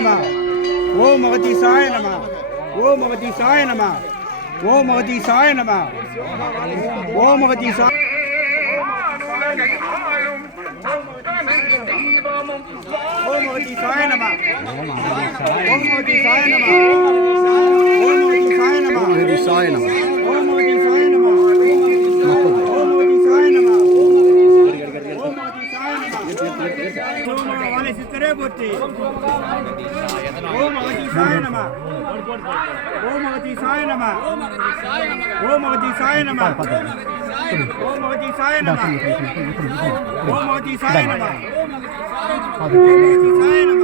நமः ஓம் அகதீசாய நமः ஓம் அகதீசாய நமः ஓம் அகதீசாய நமः ஓம் அகதீசாய ஓம் அகதீசாய நமः ஓம் அகதீசாய நமः ஓம் அகதீசாய நமः ஓம் அகதீசாய நமः ஓம் அகதீசாய நமः ஓம் அகதீசாய நமः ஓம் அகதீசாய நமः வாலே சித்தரே போற்றி ஓம் அகதீசாய நமः ஓம் அகதீசாய நமः ஓம் அகதீசாய நமः ஓம் அகதீசாய நமः ஓம் அகதீசாய நமः ஓம் அகதீசாய நமः